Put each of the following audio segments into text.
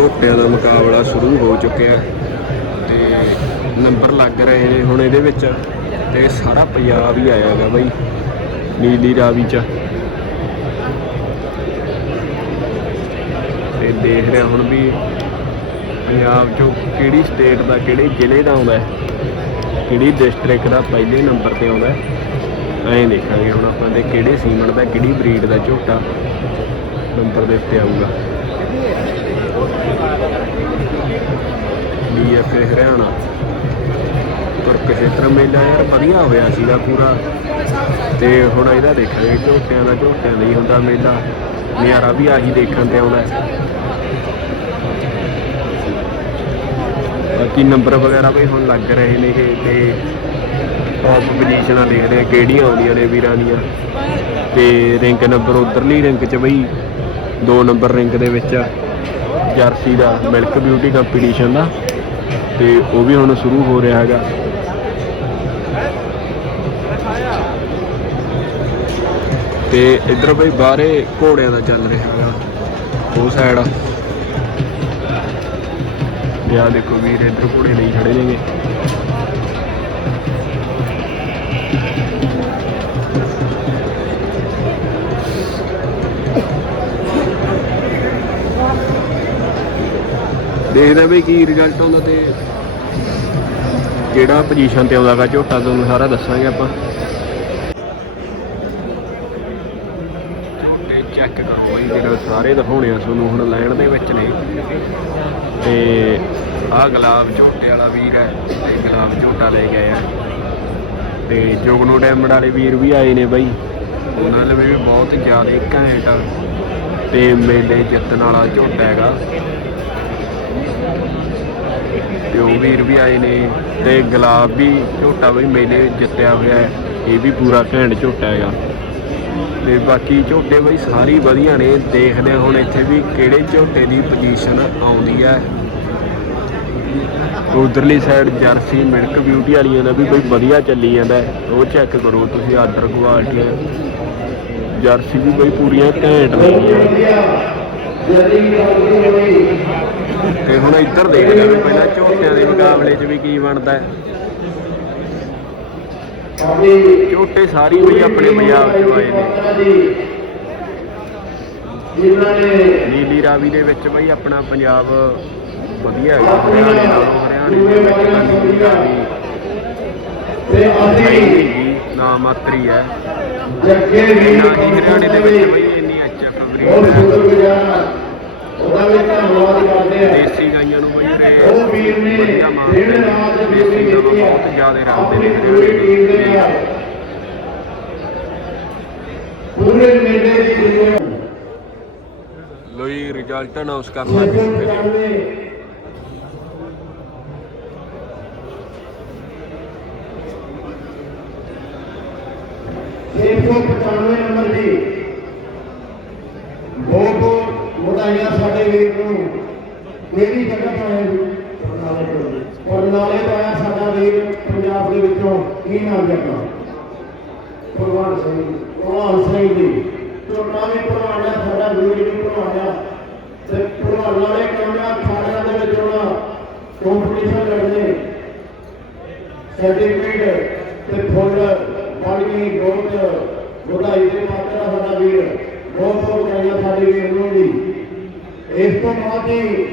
ਝੋਟਿਆਂ ਦਾ ਮੁਕਾਬਲਾ ਸ਼ੁਰੂ ਹੋ ਚੁੱਕਿਆ ਤੇ ਨੰਬਰ ਲੱਗ ਰਹੇ ਨੇ ਹੁਣ ਇਹਦੇ ਵਿੱਚ ਤੇ ਸਾਰਾ ਪੰਜਾਬ ਹੀ ਆਇਆ ਹੈਗਾ ਬਈ, ਨੀਲੀ ਰਾਵੀ ਚ। ਤੇ ਦੇਖ ਰਿਹਾ ਹੁਣ ਵੀ ਪੰਜਾਬ ਚੋਂ ਕਿਹੜੀ ਸਟੇਟ ਦਾ, ਕਿਹੜੇ ਜ਼ਿਲ੍ਹੇ ਦਾ ਆਉਂਦਾ ਕਿਹੜੀ ਡਿਸਟ੍ਰਿਕਟ ਦਾ ਪਹਿਲੇ ਨੰਬਰ ਤੇ ਆਉਂਦਾ ਐਂ ਦੇਖਾਂਗੇ ਹੁਣ ਆਪਾਂ ਦੇ ਕਿਹੜੇ ਸੀਮਨ ਦਾ, ਕਿਹੜੀ ਬਰੀਡ ਦਾ ਝੋਟਾ ਨੰਬਰ ਦੇ ਉੱਤੇ ਆਊਗਾ ਡੀਐਫਏ ਹਰਿਆਣਾ। ਕੁਰਕਸ਼ੇਤਰ ਮੇਲਾ ਯਾਰ ਵਧੀਆ ਹੋਇਆ ਸੀਗਾ ਪੂਰਾ। ਤੇ ਹੁਣ ਇਹਦਾ ਦੇਖਾਂਗੇ ਝੋਟਿਆਂ ਦਾ ਝੋਟਿਆਂ ਦਾ ਹੀ ਹੁੰਦਾ ਮੇਲਾ। ਨਿਆਰਾ ਵੀ ਆਹੀ ਦੇਖਣ ਤੇ ਆਉਂਦਾ ਬਾਕੀ ਨੰਬਰ ਵਗੈਰਾ ਵੀ ਹੁਣ ਲੱਗ ਰਹੇ ਨੇ ਇਹ ਤੇ ਟੌਪ ਪੋਜੀਸ਼ਨਾਂ ਦੇਖਦੇ ਆ ਕਿਹੜੀਆਂ ਆਉਂਦੀਆਂ ਨੇ ਵੀਰਾਂ ਦੀਆਂ। ਤੇ ਰਿੰਕ ਨੰਬਰ ਉਧਰਲੀ ਰਿੰਕ 'ਚ ਬਈ 2 ਨੰਬਰ ਰਿੰਕ ਦੇ ਵਿੱਚ ਜਰਸੀ ਦਾ ਮਿਲਕ ਬਿਊਟੀ ਕੰਪੀਟੀਸ਼ਨ ਦਾ। ਤੇ ਉਹ ਵੀ ਹੁਣ ਸ਼ੁਰੂ ਹੋ ਰਿਹਾ ਹੈਗਾ। ਤੇ ਇੱਧਰ ਬਈ ਬਾਹਰੇ ਘੋੜਿਆਂ ਦਾ ਚੱਲ ਰਿਹਾ ਹੈਗਾ। ਉਹ ਸਾਈਡ ਯਾ ਦੇਖੋ ਵੀਰ ਇੱਧਰ ਘੋੜੇ ਨਹੀਂ ਖੜੇ ਨੇਗੇ। ਦੇਖਦੇ ਵੀ ਕੀ ਰਿਜ਼ਲਟ ਆਉਂਦਾ ਤੇ। ਕਿਹੜਾ ਪੋਜੀਸ਼ਨ ਤੇ ਆਉਂਦਾਗਾ ਝੋਟਾ, ਤੁਹਾਨੂੰ ਸਾਰਾ ਦੱਸਾਂਗੇ ਆਪਾਂ। ਝੋਟੇ ਚੈੱਕ ਕਰੋ ਬਈ, ਜਿਹੜਾ ਸਾਰੇ ਦਿਖਾਉਣੇ ਆ ਤੁਹਾਨੂੰ ਹੁਣ ਲੈਣ ਦੇ ਵਿੱਚ ਨੇ। ਤੇ ਆਹ ਗੁਲਾਬ ਝੋਟੇ ਵਾਲਾ ਵੀਰ ਹੈ, ਤੇ ਗੁਲਾਬ ਝੋਟਾ ਲੈ ਗਏ ਆ ਤੇ ਜੋਗਨੂ ਡੈਮਡ ਵਾਲੇ ਵੀਰ ਵੀ ਆਏ ਨੇ ਬਾਈ। ਉਹਨਾਂ ਲਈ ਵੀ ਬਹੁਤ ਜ਼ਿਆਦਾ ਘੈਂਟ ਤੇ ਮੇਲੇ ਜਿੱਤਣ ਵਾਲਾ ਝੋਟਾ ਹੈਗਾ। ਤੇ ਉਹ ਵੀਰ ਵੀ ਆਏ ਨੇ ਤੇ ਗੁਲਾਬ ਵੀ ਝੋਟਾ ਵੀ ਮੇਲੇ ਜਿੱਤਿਆ ਹੋਇਆ ਹੈ। ਇਹ ਵੀ ਪੂਰਾ ਘੈਂਟ ਝੋਟਾ ਹੈਗਾ। ਤੇ ਬਾਕੀ ਝੋਟੇ ਬਈ ਸਾਰੀ ਵਧੀਆ ਨੇ। ਦੇਖਦੇ ਹਾਂ ਹੁਣ ਇੱਥੇ ਵੀ ਕਿਹੜੇ ਝੋਟੇ ਦੀ ਪੋਜੀਸ਼ਨ ਆਉਂਦੀ ਹੈ। ਉਧਰਲੀ ਸਾਈਡ ਜਰਸੀ ਮਿਲਕ ਬਿਊਟੀ ਵਾਲੀਆਂ ਦਾ ਵੀ ਬਈ ਵਧੀਆ ਚੱਲੀ ਜਾਂਦਾ ਉਹ ਚੈੱਕ ਕਰੋ ਤੁਸੀਂ ਆਰਡਰ ਕੁਆਲਿਟੀ ਜਰਸੀ ਵੀ ਬਈ ਪੂਰੀਆਂ ਘੈਂਟ ਲੱਗੀਆਂ ਤੇ ਹੁਣ ਇੱਧਰ ਦੇਖਦੇ ਹਾਂ ਵੀ ਪਹਿਲਾਂ ਝੋਟਿਆਂ ਦੇ ਮੁਕਾਬਲੇ 'ਚ ਵੀ ਕੀ ਬਣਦਾ ਹੈ। ਝੋਟੇ ਸਾਰੀ ਬਈ ਆਪਣੇ ਪੰਜਾਬ 'ਚ ਆਏ ਨੇ। ਨੀਲੀ ਰਾਵੀ ਦੇ ਵਿੱਚ ਬਈ ਆਪਣਾ ਪੰਜਾਬ ਵਧੀਆ ਹੈਗਾ ਹਰਿਆਣੇ ਨਾਲੋਂ ਹਰਿਆਣੇ ਦੇ ਵਿੱਚ ਤਾਂ ਨੀਲੀ ਰਾਵੀ। ਤੇ ਅਸੀਂ ਨਾ ਮਾਤਰੀ ਹੈ। ਜੱਗੇ ਨਾ ਵੀ ਹੀ ਹਰਿਆਣੇ ਦੇ ਵਿੱਚ ਬਈ ਇੰਨੀ ਬਹੁਤ ਬਰੀਡ ਹੈ ਦੇਸੀ ਗਾਈਆਂ ਨੂੰ ਬਈ ਉਹ ਵੀਰ ਨੇ ਵਧੀਆ ਮਾਰਦੇ ਦਿਨ ਨੇ ਰਾਤ ਦੇਸੀ ਡਿਊਟੀ ਨਾਲੋਂ ਕੀਤੀ ਹੈ ਬਹੁਤ ਜ਼ਿਆਦਾ ਰੱਖਦੇ ਆਪਣੀ ਨੇ ਪੂਰੀ ਟੀਮ ਦੇ ਹਰਿਆਣੇ ਨਾਲ। ਪੂਰੇ ਮੇਲੇ ਦੀ ਦੁਨੀਆ ਲੋ ਜੀ ਰਿਜ਼ਲਟ ਅਨਾਉਂਸ ਕਰ ਲਾਂਗੇ ਫਿਰ। ਛੇ ਸੌ ਪਚਾਨਵੇਂ ਨੰਬਰ ਸਾਡੇ ਵੀਰ ਨੂੰ। ਕਿਹੜੀ ਜਗ੍ਹਾ ਤੋਂ ਆਏ ਜੀ। ਪਰਨਾਲੇ ਤੋਂ ਆਇਆ ਸਾਡਾ ਵੀਰ ਪੰਜਾਬ ਦੇ ਵਿੱਚੋਂ। ਕੀ ਨਾਮ ਜਗਾ ਭਗਵਾਨ ਸਿੰਘ ਭਗਵਾਨ ਸਿੰਘ ਜੀ। ਟੋਟਾ ਵੀ ਭਰਵਾਇਆ ਸਾਡਾ ਵੀਰ ਵੀ ਭਰਵਾਇਆ ਤੇ ਭਰਵਾਨ ਵਾਲੇ ਕੰਮਾਂ ਖਾੜਿਆਂ ਦੇ ਵਿੱਚ ਉਹਨਾਂ ਕੰਪੀਟੀਸ਼ਨ ਲੜਨੇ। ਸਰਟੀਫਿਕੇਟ ਤੇ ਫੁੱਲ ਬਾਣੀ ਬਹੁਤ ਵਧਾਈ ਦੇ ਪਾਤਰ ਸਾਡਾ ਵੀਰ। ਬਹੁਤ ਬਹੁਤ ਵਧਾਈਆਂ ਸਾਡੇ ਵੀਰ ਨੂੰ ਜੀ। ਇਸ ਤੋਂ ਬਾਅਦ ਜੀ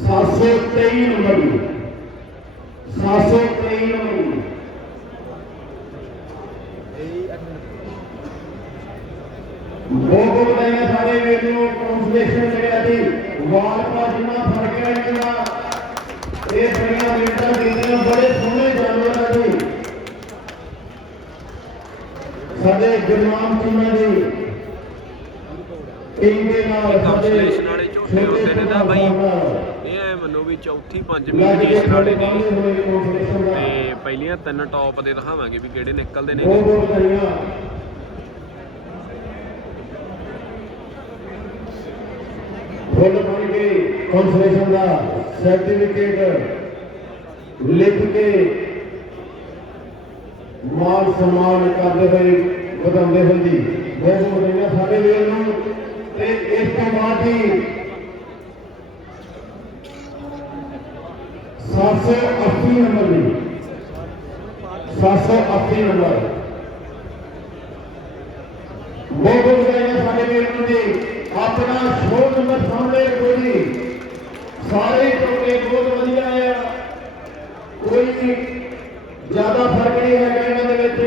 723 ਨੰਬਰ ਜੀ 723 ਨੰਬਰ ਜੀ ਬਹੁਤ ਬਹੁਤ ਵਧਾਈਆਂ ਸਾਰੇ ਵੀਰ ਨੂੰ ਕੰਸਲੇਸ਼ਨ ਮਿਲਿਆ ਜੀ ਵਾਲ ਪਾ ਜਿੰਨਾ ਫੜ ਗਿਆ ਇਹਨਾਂ ਇਹ ਬੜੀਆਂ ਮਿੰਟਾਂ ਦਿੰਦੇ ਨੇ ਬੜੇ ਸੋਹਣੇ ਜਾਨਵਰ ਆ ਜੀ ਸਾਡੇ ਗੁਰਨਾਮ ਸਿੰਘ ਜੀ ਟੀਮ ਦੇ ਨਾਲ ਸਾਡੇ ਕੰਸਲੇਸ਼ਨ ਵਾਲੇ ਝੋਟੇ ਹੁੰਦੇ ਨੇ ਨਾ ਬਾਈ। ਇਹ ਐ ਮੰਨੋ ਵੀ ਚੌਥੀ ਪੰਜਵੀਂ ਪੋਜੀਸ਼ਨ ਵਾਲੇ ਨੇ। ਤੇ ਪਹਿਲੀਆਂ ਤਿੰਨ ਟੌਪ ਦੇ ਦਿਖਾਵਾਂਗੇ ਵੀ ਕਿਹੜੇ ਨਿਕਲਦੇ ਨੇ। ਫੁੱਲ ਬਣ ਕੇ ਕੰਸਲੇਸ਼ਨ ਦਾ ਸਰਟੀਫਿਕੇਟ ਲਿਖ ਕੇ ਮਾਨ ਸਨਮਾਨ ਕਰਦੇ ਹੋਏ ਵਧਾਉਂਦੇ ਹੋਏ ਜੀ। ਬਹੁਤ ਬਹੁਤ ਸਾਡੇ ਵੀਰ ਨੂੰ ਤੇ ਇਸ ਤੋਂ ਬਾਅਦ ਜੀ 780 ਨੰਬਰ ਜੀ 780 ਨੰਬਰ ਬਹੁਤ ਬਹੁਤ ਵਧਾਈਆਂ ਸਾਡੇ ਵੀਰ ਨੂੰ ਜੀ ਆਪਣਾ ਸ਼ੋਅ ਨੰਬਰ ਸਾਹਮਣੇ ਰੱਖੋ ਜੀ ਸਾਰੇ ਟੋਟੇ ਬਹੁਤ ਵਧੀਆ ਆ ਕੋਈ ਜ਼ਿਆਦਾ ਫ਼ਰਕ ਨਹੀਂ ਹੈਗਾ ਇਹਨਾਂ ਦੇ ਵਿੱਚ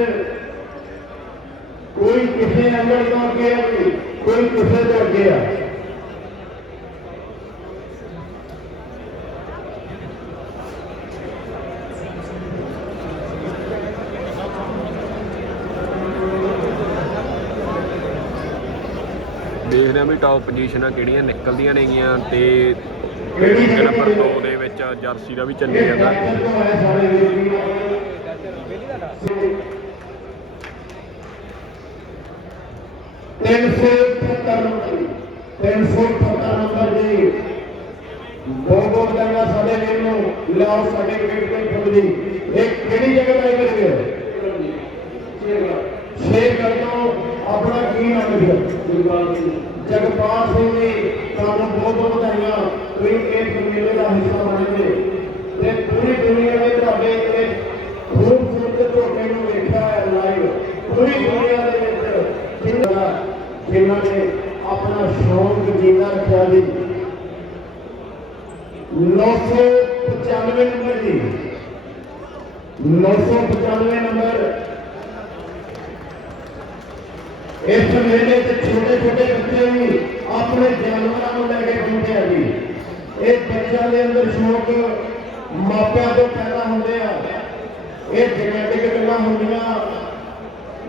ਕੋਈ ਕਿਸੇ ਨੰਬਰ ਤੋਂ ਅੱਗੇ ਆ ਕੋਈ ਕਿਸੇ ਤੋਂ ਅੱਗੇ ਆ। ਦੇਖਦੇ ਹਾਂ ਵੀ ਟੌਪ ਪੋਜੀਸ਼ਨਾਂ ਕਿਹੜੀਆਂ ਨਿਕਲਦੀਆਂ ਨੇਗੀਆਂ ਤੇ ਕਿਹੜੀ ਨੰਬਰ 2 ਦੇ ਵਿੱਚ ਜਰਸੀ ਦਾ ਵੀ ਚੱਲੀ ਜਾਂਦਾ। ਤਿੰਨ ਸੌ ਅਠੱਤਰ ਨੰਬਰ ਜੀ। ਨੰਬਰ ਜੀ। ਬਹੁਤ ਬਹੁਤ ਧੰਨਵਾਦ ਸਾਡੇ ਵੀਰ ਨੂੰ ਲਿਆਓ ਸਾਡੇ ਕ੍ਰਿਕਟ ਦੇ ਖਿਡਾਰੀ ਇਹ ਕਿਹੜੀ ਜਗ੍ਹਾ ਦਾ ਇਹ ਕਰੀਏ ਸ਼ੇਰ ਤੋਂ ਆਪਣਾ ਕੀ ਨਾਮ ਲਿਖਿਆ ਜਗਪਾਲ ਸਿੰਘ ਜੀ, ਤੁਹਾਨੂੰ ਬਹੁਤ ਬਹੁਤ ਵਧਾਈਆਂ। ਤੁਸੀਂ ਇਸ ਮੇਲੇ ਦਾ ਹਿੱਸਾ ਬਣਦੇ ਤੇ ਪੂਰੀ ਦੁਨੀਆ ਦੇ ਤੁਹਾਡੇ ਇਹ ਖੂਬਸੂਰਤ ਝੋਟੇ ਨੂੰ ਵੇਖਿਆ ਹੈ ਲਾਈਵ ਪੂਰੀ ਦੁਨੀਆ ਦੇ ਵਿੱਚ ਜਿਨ੍ਹਾਂ ਜਿਨ੍ਹਾਂ ਨੇ ਆਪਣਾ ਸ਼ੌਂਕ ਜੀਣਾ ਰੱਖਿਆ ਜੀ 995 ਨੰਬਰ ਜੀ। 995 ਨੰਬਰ। ਇਸ ਮੇਲੇ ਤੇ ਛੋਟੇ ਛੋਟੇ ਬੱਚੇ ਵੀ ਆਪਣੇ ਜਾਨਵਰਾਂ ਨੂੰ ਲੈ ਕੇ ਪਹੁੰਚੇ ਆ ਜੀ। ਇਹ ਬੱਚਿਆਂ ਦੇ ਅੰਦਰ ਸ਼ੌਕ ਮਾਪਿਆਂ ਤੋਂ ਪੈਦਾ ਹੁੰਦੇ ਆ। ਇਹ ਜੈਨੇਟਿਕ ਗੱਲਾਂ ਹੁੰਦੀਆਂ।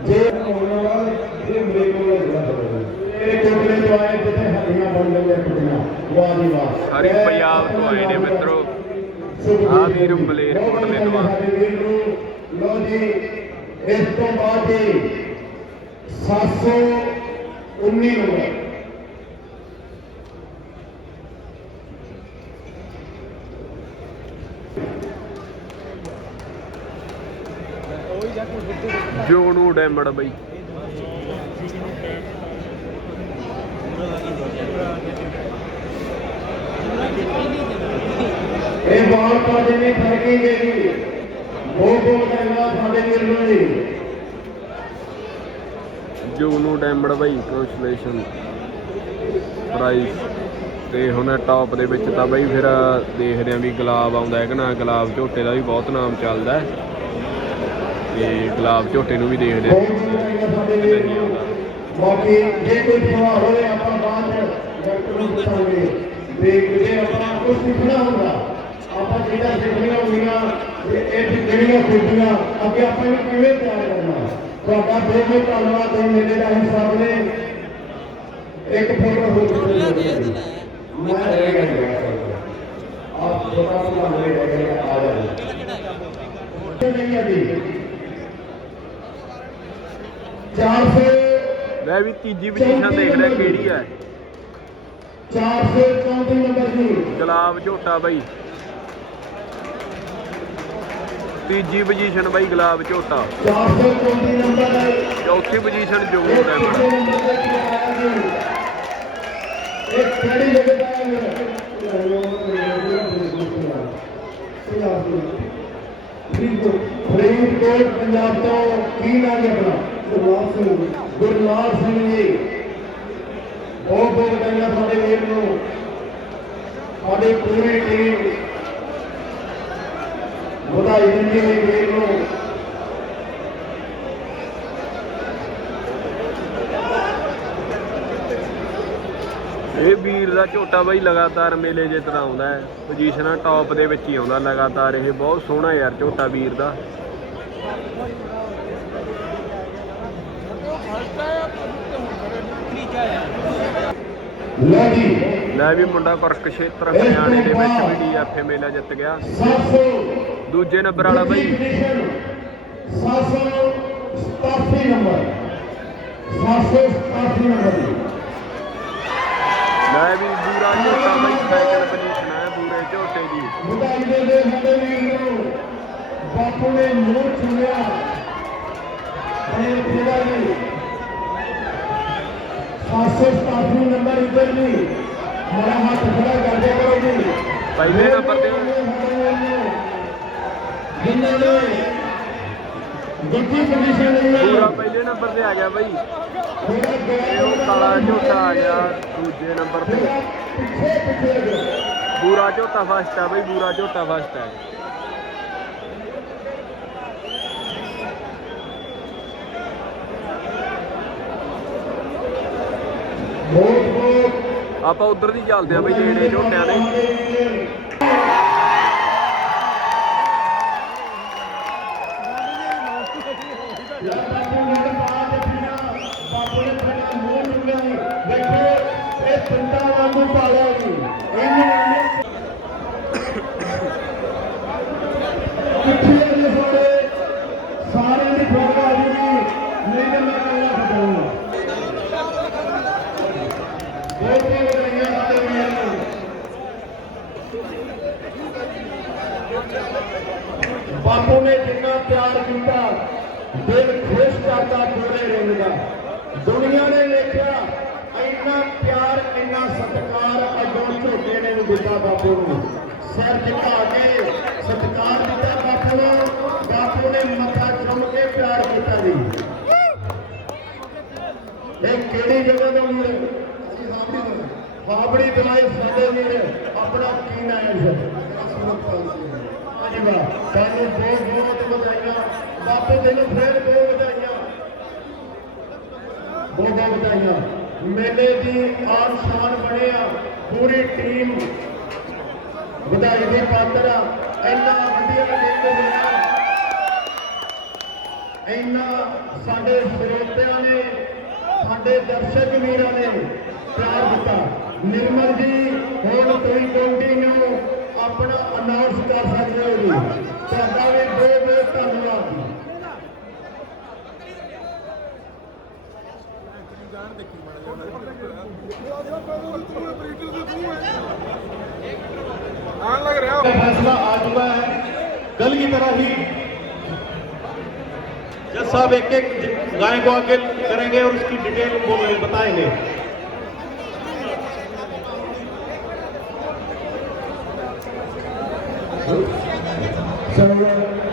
ਜੇ ਹੋਣ ਵਾਲਾ ਇਹ ਮੇਰੇ ਕੋਲ ਲੱਗਦਾ ਕੋਟਲੇ ਤੋਂ ਆਏ ਜਿੱਥੇ ਹੱਡੀਆਂ ਬਣ ਗਈਆਂ ਕੁੜੀਆਂ ਵਾਹ ਜੀ ਵਾਹ। ਸਾਰੇ ਪੰਜਾਬ ਤੋਂ ਆਏ ਨੇ ਮਿੱਤਰੋ। ਆਹ ਵੀਰ ਮਲੇਰਕੋਟਲੇ ਤੋਂ ਆ। ਸਾਡੇ ਵੀਰ ਨੂੰ। ਲੋ ਜੀ ਇਸ ਤੋਂ ਬਾਅਦ ਜੀ 719 ਨੰਬਰ। ਜੋਨੂ ਡੈਮੜ ਬਈ। ਇਹ ਬਾਲ ਪਾਦੇ ਨੇ ਫਰਕੀ ਗਈ ਬਹੁਤ ਬਹੁਤ ਧੰਨਵਾਦ ਸਾਡੇ ਨੂੰ ਜੀ। ਜੋਨੂ ਡੈਮੜ ਬਈ ਕੰਗ੍ਰੈਚੁਲੇਸ਼ਨ ਪ੍ਰਾਈਜ਼ ਤੇ ਹੁਣ ਟੌਪ ਦੇ ਵਿੱਚ ਤਾਂ ਬਈ ਫਿਰ ਦੇਖਦੇ ਆਂ ਵੀ ਗੁਲਾਬ ਆਉਂਦਾ ਹੈ ਕਿ ਨਾ। ਗੁਲਾਬ ਝੋਟੇ ਦਾ ਵੀ ਬਹੁਤ ਨਾਮ ਚੱਲਦਾ ਤੇ ਗੁਲਾਬ ਝੋਟੇ ਨੂੰ ਵੀ ਦੇਖਦੇ ਆਂ। ਬਾਕੀ ਜੇ ਕੋਈ ਸਵਾਲ ਹੋਵੇ ਤੰਦਰੁਸਤ ਹੋਵੇ ਦੇਖਦੇ ਆਪਾਂ ਕੁਝ ਸਿੱਖਣਾ ਹੁੰਦਾ। ਆਪਾਂ ਜਿਹੜਾ ਸਿੱਖਣਾ ਹੁੰਦੀਆਂ ਇਹ ਜਿਹੜੀਆਂ ਖੇਡੀਆਂ ਅੱਗੇ ਆਪਾਂ ਇਹਨੂੰ ਕਿਵੇਂ ਤਿਆਰ ਕਰਨਾ? ਤੁਹਾਡਾ ਬਹੁਤ ਬਹੁਤ ਧੰਨਵਾਦ ਹੈ ਮੇਰੇ ਦਾ ਹਿਸਾਬ ਨੇ। ਇੱਕ ਫੋਟੋ ਹੋ ਚੁੱਕੀ ਹੈ ਮੈਂ ਰਹਿ ਗਿਆ ਆਪ ਛੋਟਾ ਸਾ ਮੇਰੇ ਰਹਿ ਗਿਆ ਆ ਜਾ ਨਹੀਂ ਆ ਜੀ 400 ਮੈਂ ਵੀ ਤੀਜੀ ਪੋਜੀਸ਼ਨ ਦੇਖ ਰਿਹਾ ਕਿਹੜੀ ਹੈ। ਨੰਬਰ ਜੀ ਗੁਲਾਬ ਝੋਟਾ ਬਈ। ਤੀਜੀ ਪੋਜੀਸ਼ਨ ਬਈ ਗੁਲਾਬ ਝੋਟਾ। ਨੰਬਰ ਚੌਥੀ ਪੋਜੀਸ਼ਨ ਜੋਨੂ ਇਹ ਡੈਮੜ ਕਿਹੜੇ ਨੰਬਰ ਤੇ ਕੀ ਆਇਆ ਜੀ। ਇਹ ਕਿਹੜੀ ਜਗ੍ਹਾ ਦਾ ਫਰੀਦਕੋਟ ਪੰਜਾਬ ਤੋਂ ਕੀ ਨਾਮ ਹੈ ਆਪਣਾ? ਗੁਰਲਾਲ ਸਿੰਘ। ਗੁਰਲਾਲ ਸਿੰਘ ਜੀ। ਬਹੁਤ ਬਹੁਤ ਵਧਾਈਆਂ ਸਾਡੇ ਵੀਰ ਨੂੰ। ਸਾਡੀ ਪੂਰੀ ਟੀਮ ਵਧਾਈ ਦਿੰਦੀ ਹੈ ਵੀਰ ਨੂੰ। ਇਹ ਵੀਰ ਦਾ ਝੋਟਾ ਬਾਈ ਲਗਾਤਾਰ ਮੇਲੇ ਜੇ ਤਰ੍ਹਾਂ ਆਉਂਦਾ ਹੈ ਪੋਜੀਸ਼ਨਾਂ ਟੌਪ ਦੇ ਵਿੱਚ ਹੀ ਆਉਂਦਾ ਲਗਾਤਾਰ, ਇਹ ਬਹੁਤ ਸੋਹਣਾ ਯਾਰ ਝੋਟਾ ਵੀਰ ਦਾ। ਜੀ। ਲੈ ਵੀ ਮੁੰਡਾ ਕੁਰਕਸ਼ੇਤਰ ਹਰਿਆਣੇ ਦੇ ਵਿੱਚ ਵੀ ਡੀਐਫਏ ਮੇਲਾ ਜਿੱਤ ਗਿਆ। 700 ਦੂਜੇ ਨੰਬਰ ਵਾਲਾ ਬਾਈ। 787 ਨੰਬਰ। 787 ਨੰਬਰ। ਲੈ ਵੀ ਪੂਰਾ ਝੋਟਾ ਬਾਈ ਸੈਕਿੰਡ ਪੋਜੀਸ਼ਨ ਹੈ ਪੂਰੇ ਝੋਟੇ ਦੀ। ਵਧਾਈ ਦੇ ਦੇ ਸਾਡੇ ਵੀਰ ਨੂੰ। ਬਾਪੂ ਨੇ ਮੂੰਹ ਚੁੰਮਿਆ ਅਰੇ ਤੇਰਾ ਜੀ 787 ਨੰਬਰ ਇੱਧਰ ਜੀ ਮੇਰਾ ਹੱਥ ਖੜਾ ਕਰ ਦਿਆ ਕਰੋ ਜੀ। ਪਹਿਲੇ ਨੰਬਰ ਤੇ ਜਿਨ੍ਹਾਂ ਨੇ ਦੂਜੀ ਪੋਜੀਸ਼ਨ ਲਈ ਪੂਰਾ ਪਹਿਲੇ ਨੰਬਰ ਤੇ ਆ ਗਿਆ ਬਾਈ। ਉਹ ਕਾਲਾ ਝੋਟਾ ਆ ਗਿਆ ਦੂਜੇ ਨੰਬਰ ਤੇ। ਪਿੱਛੇ ਪਿੱਛੇ ਪਿੱਛੇ ਬੂਰਾ ਝੋਟਾ ਫਸਟ ਆ ਬਈ ਬੂਰਾ ਝੋਟਾ ਫਸਟ ਆ। ਆਪਾਂ ਉਧਰ ਦੀ ਚੱਲਦੇ ਆ ਬਈ ਨੇੜੇ ਝੋਟਿਆਂ ਦੇ। ਬਾਪੂ ਨੇ ਬਾਤ ਪੀਣਾ ਬਾਪੂ ਦੇਖੋ ਇਹ ਪਿੰਡਾਂ ਵਾਂਗੂ ਪਾਲਿਆ ਜੀ। ਇਹਨੂੰ ਕਿੱਥੇ ਨੇ ਸਾਰੇ ਸਾਰਿਆਂ ਦੀ ਫੋਟੋ ਆ ਜੂਗੀ ਨਹੀਂ ਤਾਂ ਮੈਂ ਕੱਲਾ ਖਟਾਉਂਗਾ ਬਹੁਤ ਬਹੁਤ ਵਧਾਈਆਂ ਸਾਡੇ ਵੀਰ ਨੂੰ ਬਾਪੂ ਨੇ ਜਿੰਨਾ ਪਿਆਰ ਕੀਤਾ ਦਿਲ ਖੁਸ਼ ਕਰਦਾ ਗੋਰੇ ਰਿੰਗ ਦਾ ਦੁਨੀਆ ਨੇ ਵੇਖਿਆ ਇੰਨਾ ਪਿਆਰ ਇੰਨਾ ਸਤਿਕਾਰ ਅੱਗੋਂ ਝੋਟੇ ਨੇ ਵੀ ਦਿੱਤਾ ਬਾਪੂ ਨੂੰ। ਸਿਰ ਝੁਕਾ ਕੇ ਸਤਿਕਾਰ ਦਿੱਤਾ ਬਾਪੂ ਨੂੰ। ਬਾਪੂ ਨੇ ਮੱਥਾ ਚੁੰਮ ਕੇ ਪਿਆਰ ਕੀਤਾ ਜੀ। ਇਹ ਕਿਹੜੀ ਜਗ੍ਹਾ ਦਾ ਵੀਰ? ਅਸੀਂ ਹਾਬੜੀ ਦਾ ਹਾਬੜੀ ਸਾਡੇ ਵੀਰ। ਆਪਣਾ ਕੀ ਨਾਮ ਹੈ? ਹਾਂਜੀ ਵਾਹ ਤੁਹਾਨੂੰ ਬਹੁਤ ਬਹੁਤ ਵਧਾਈਆਂ। ਬਾਪੂ ਤੈਨੂੰ ਫੇਰ ਬਹੁਤ ਵਧਾਈਆਂ। ਬਹੁਤ ਬਹੁਤ ਵਧਾਈਆਂ। ਮੇਲੇ ਦੀ ਆਨ ਸ਼ਾਨ ਬਣਿਆ। ਪੂਰੀ ਟੀਮ ਵਧਾਈ ਦੀ ਪਾਤਰ ਆ, ਇੰਨਾ ਵਧੀਆ ਮੇਲੇ ਹੋਇਆ। ਇੰਨਾ ਸਾਡੇ ਸਰੋਤਿਆਂ ਨੇ, ਸਾਡੇ ਦਰਸ਼ਕ ਵੀਰਾਂ ਨੇ ਪਿਆਰ ਦਿੱਤਾ। ਨਿਰਮਲ ਜੀ, ਹੁਣ ਤੁਸੀਂ ਕੌਂਟੀ ਨੂੰ ਆਪਣਾ ਅਨਾਉਂਸ ਕਰ ਸਕਦੇ ਹੋ ਜੀ। ਤੁਹਾਡਾ ਵੀ ਬਹੁਤ ਬਹੁਤ ਧੰਨਵਾਦ ਜੀ। आग लग रहा का फैसला आ चुका है कल की तरह ही जज साहब एक एक गाय को आगे करेंगे और उसकी डिटेल बोल बताएंगे सर